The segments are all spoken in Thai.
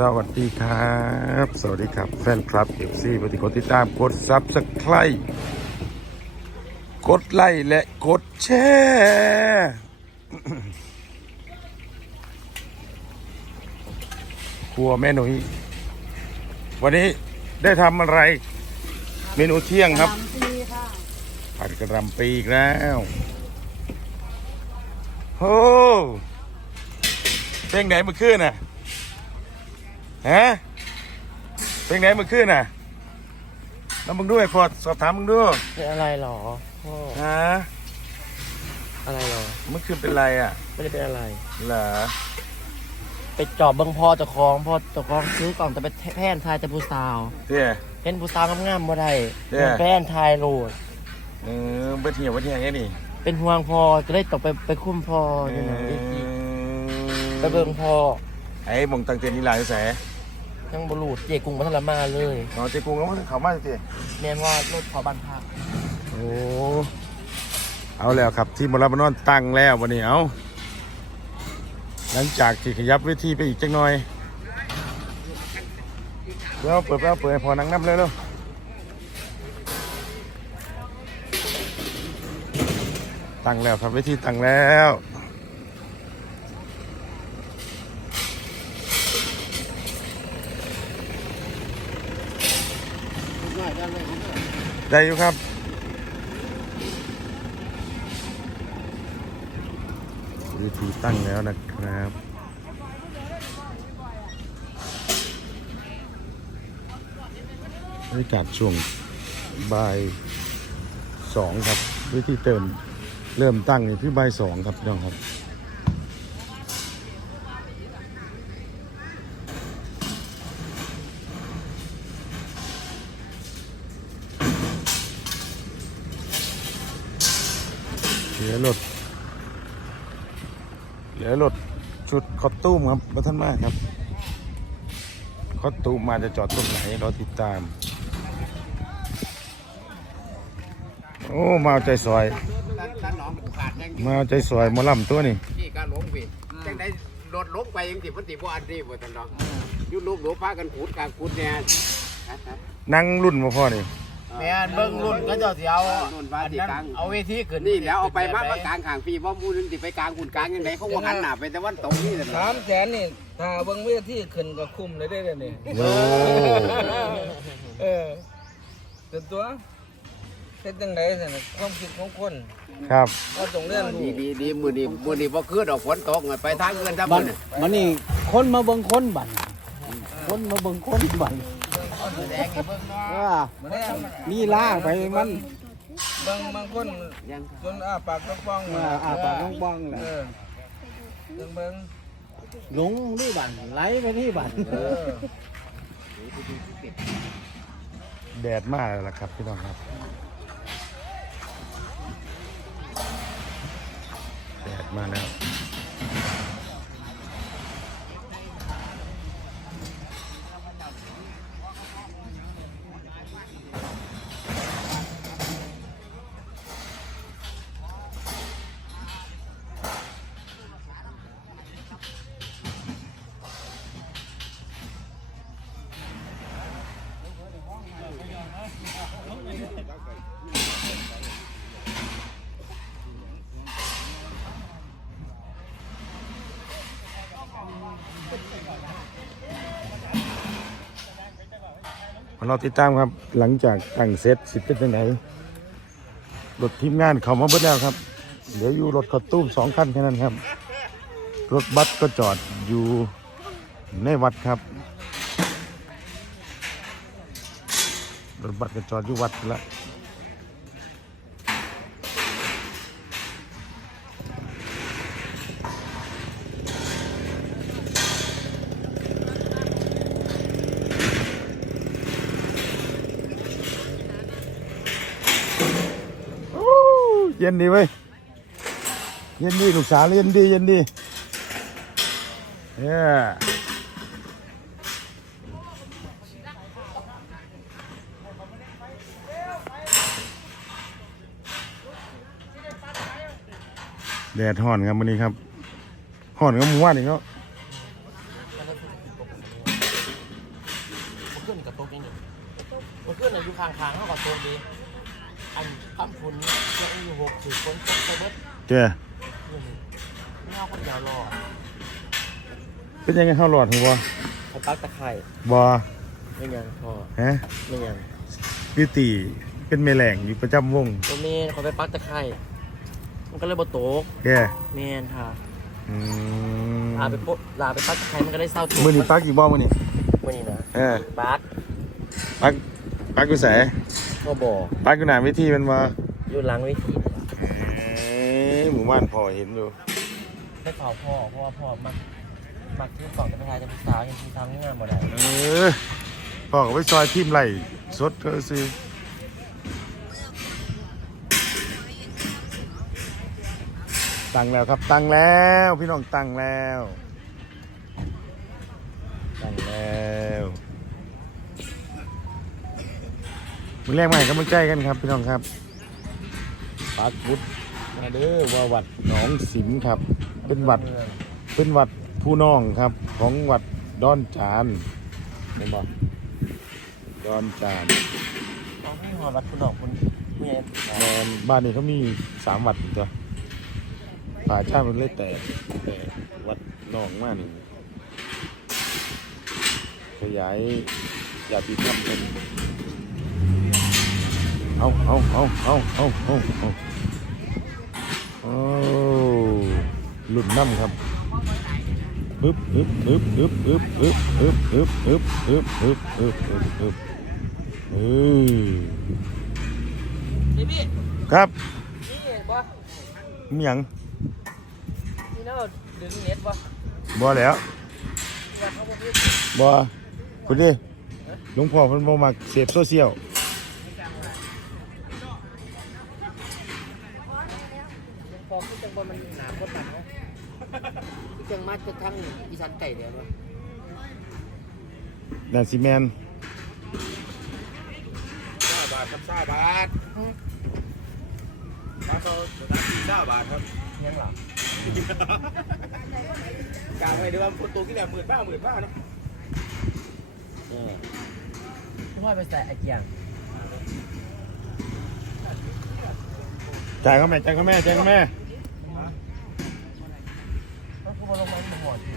สวัสดีครับ สวัสดีครับ แฟนคลับเอฟซีปฏิกดติดตามกดซับสไครต์กดไลค์และกดแชร์ครัวแม่หนุ่ยวันนี้ได้ทำอะไร เมนูเที่ยงครับสามปีค่ะผัดกระหลำปีอีกแล้วโอ้เพลงไหนเมื่อคืนน่ะ ฮะเพลงไหนเมื่อคืนน่ะแล้วมึงด้วยพอสอบถามมึงด้วยเป็นอะไรหรอพ่อฮะอะไรหรอเมื่อคืนเป็นไรอะ ไม่ได้เป็นอะไรเหรอไปจอบเบิงพ่อเจ้าของพ่อเจ้าของซื้อกล่องแต่ไปแพนทายแต่ผู้สาวเตี้ย เห็นผู้สาวงามๆบ่ได้เนี่ยแพนทายโหลด เออเบื่อเที่ยวเบื่อเที่ยวแค่นี้เป็นห่วงพ่อก็เลยตกไปไปคุ้มพ่ออยู่นะเวทีไปเบิงพ่อไอ้มองตังเตียนนี่ลายแส ยังบรูดเจกุ้งมาทรมานเลยเนาะเจ๊กุ้งก็เขามาเตี้ยแม่นว่ารถขอบ้านพักโอ้เอาแล้วครับที่มรบนอนตั้งแล้ววันนี้เอาหลังจากที่ขยับเวทีไปอีกจักหน่อยเดี๋ยวเปิดแล้วเปิดให้พอนังน้ำเลยเร็วตั้งแล้วครับเวทีตั้งแล้ว ได้อยู่ครับ วิธีตั้งแล้วนะครับบรรยากาศช่วงบ่ายสองครับ วิธีเติมเริ่มตั้งนี่ที่บ่ายสองครับพี่น้องครับ เหลือรถเหลือรถชุดคอสตูมครับบัท่านมากครับ คอสตูมมาจะจอดตรงไหนรอติดตาม โอ้ มาเอาใจซอย ด้านหนองผูขาดยังมาเอาใจซอยหมอลำตัวนี่ที่การลงไปจังได้รถลงไปยังติมันติบ่อันนี้บ่ทันดอกอยู่ลูกหนูพากันขูดกลางขูดเนี่ย นั่งรุ่นมาพ่อนี่ แม่นเบิ่งรุ่นก็เจ้าสิเอารุ่นว่าที่กลาง เอาเวทีขึ้นนี่แล้วเอาไปมากกลางข้างปีว่ามูนึงติไปกลางขุนกลางยังไงเขาว่าหันหน้าไปแต่วันตกนี่แต่สามแสนนี่ถ้าเบิ่งเวทีขึ้นก็คุ้มเลยได้เลยนี่ โอ้เออเป็นตัวเป็นจังไดสินะความคิดของคนครับก็ต้องเรียนรู้ดีดีดีมือนี้มือนี้บ่คือดอกฝนตกไปทางเงินซะบัมื้นอมันนี่คนมาเบิ่งคนบันคนมาเบิ่งคนบัน ว่ามาแน่มีล่าไปมันบางบางคนยังจนอ้าปากกระป้องมาอาปากบ้องๆแหละเออเบิ่งเบิ่งหลงนี่บันไหลไปนี่บันเออแดดมากแล้วล่ะครับพี่น้องครับแดดมาแล้ว เราติดตามครับหลังจากตั้งเซตสิบเป็นไหนรถทีมงานเขามาเบิดแล้วครับ เดี๋ยวอยู่รถขอตู้มสองคันแค่นั้นครับ รถบัสก็จอดอยู่ในวัดครับ รถบัสก็จอดอยู่วัดละ ย็นดีเว้ย เย็นดีลูกสาวเย็นดีเย็นดีเนี่ยแดดห่อนครับวันนี้ครับห่อนก็มุ่งว่านอีกแล้วขึ้นกับโต๊ะนี่นี่มันขึ้นอยู่ข้างๆเท่ากับโต๊ะดี อันคำฝุ่นจะอยู่หกสิบคนตกไปเบิดเจ้าขึ้นไม่เอาคนเดียวรอเป็นยังไงเข้ารอดหัวเขาปักตะไคร่บอไม่ยังพอฮะไม่ยังบิวตี้เป็นแม่แหล่งอยู่ประจำวงตัวเมนเขาไปปักตะไคร่มันก็เลยบ่โตกแกเมนค่ะอืมลาไปปุ๊บลาไปปักตะไคร่มันก็ได้เศร้าตัวมือนี่ปักอีกบ่มือนี่มื่อนี้นะเออปักปักปักอยู่แสก็บ่ปักอยู่หน้าเวิธีมันว่าอยู่หลังเวิธีหมู่บ้านพ่อเห็นอยู่ได้ข่าวพ่อเพราะว่าพ่อมักมักซื้อของจะไปทายจะไปสาวยังซื้อทำงานบ่ได้เออพ่อก็ไปซอยทีมไหลสดก็ซื้อตั้งแล้วครับตั้งแล้วพี่น้องตั้งแล้ว มือแรกมาให้กำลังใจกันครับพี่น้องครับปักบุตรมาเด้อว่าวัดหนองสิมครับ เป็นวัดเป็นวัดผู้น้องครับ ของวัดดอนจานเห็นบ่ดอนจานน้องให้หอรัดคุณดอกคุณเมียแมนบ้านนี้เขามีสามวัดตัวป่าชาติมันเลยแต่แต่วัดน้องมากนี่ขยายอย่าปีทำเป็น เอาเอาเอาเอาเอาเอาเอาโอ้หลุดน้ำครับฮึบฮึบฮึบฮึบฮึบฮึบฮึบฮึบฮึบฮึบฮึบฮึบฮึบฮึบเออนี่พี่ครับนี่บ่มีหยังนี่เนาะดึงเน็ตบ่บ่แล้วว่าเขาบ่พี่บ่คุณดิหลวงพ่อเพิ่นบ่มักเสพโซเชียล อคือจังบ่มันหนาคนหนาเนาะคือจังมาจะทั้งอีสานไก่เดียวเนาะนั่นสิแมนเก้าบาทครับเก้าบาทมาเขาสถานที่เก้าบาทครับยังหลับกลางไว้เดี๋ยวว่าคนตัวกี่แบบหมื่นบ้าหมื่นบ้าเนาะเออพี่พ่อไปใส่ไอ้เกียงจ่ายเขาแม่จ่ายเขาแม่จ่ายเขาแม่แล้ว กูมาลงมาที่หัวที่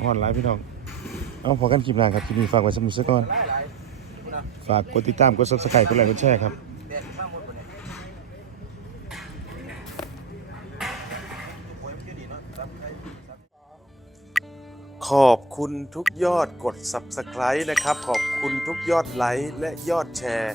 อ่อนหลายพี่น้อง เอาพอกันคลิปหน้าครับคลิปนี้ฝากไว้สำหรับซะก่อน ฝากกดติดตามกด Subscribe กดไลค์กดแชร์ครับขอบคุณทุกยอดกด Subscribe นะครับ ขอบคุณทุกยอดไลค์และยอดแชร์